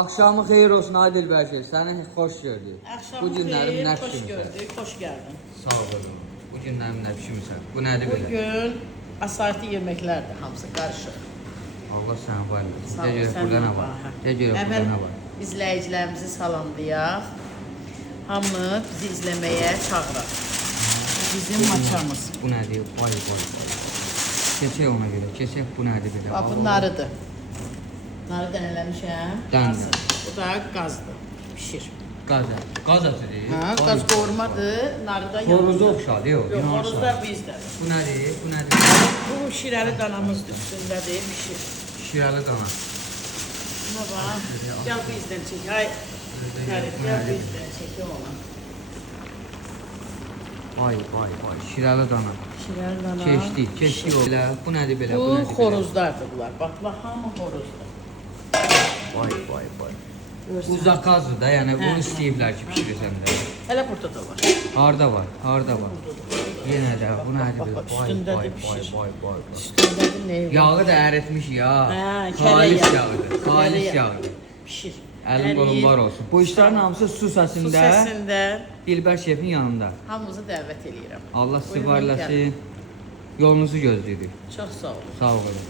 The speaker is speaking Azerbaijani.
Akşamı xeyir olsun Adil Bəkir. Səni xoş gördük. Axşam Bu günlərim xeyir, nə xoş biçimsən? gördük, xoş gəldin. Sağ olun. Bu günlərim nə biçimsən? Bu nədir belə? Bugün asaiti yeməklərdir, hamısı qarışıq. Allah sənə var olsun. Sağ De ol, görək sən burada də nə var? var. De görək burada nə var? İzləyicilərimizi salamlayaq. Hamı bizi izləməyə çağıraq. Bizim maçamız. Bu nədir? Vay vay. Keçək ona görə. Keçək bu nədir belə? Bax, bu narıdır. Narı dənələmişəm. Dənlə. Bu da qazdır, pişir. Qaza. Qaz ətidir. Hə, qaz qovurmadır, narı da Xoruzu oxşadı, yox. Yox, İnan xoruzlar sağ. bizdədir. Bu nədir? Bu nədir? Bu şirəli danamızdır, üstündədir, pişir. Şiralı dana. Buna bax, gəl bizdən çək, ay. Gəl bizdən çək, oğlan. Vay vay vay. Şiralı dana. Şirəli dana. Keçdik o. Belə, bu nədir belə? Bu Bu nədir belə? xoruzlardır bunlar. Bax, hamı xoruzdur. Vay vay vay. Bu zakazdır da, yəni bunu istəyiblər ki, pişirirsən də. Hələ burada da var. Harda var? Harda var? Yenə də bu nədir belə? Bax, Vay üstündə vay də vay pişir. vay vay. Üstündədir nə var? Yağı da əritmiş ya. Hə, Xalis kərə yağıdır. Xalis yağıdır. Pişir. Əlin qolun var olsun. Bu işlərin hamısı su Su səsində, səsində Dilbər şefin yanında. hamımızı dəvət edirəm. Allah sizi Buyurun, var eləsin. Yolunuzu gözləyirik. Çox sağ olun. Sağ olun.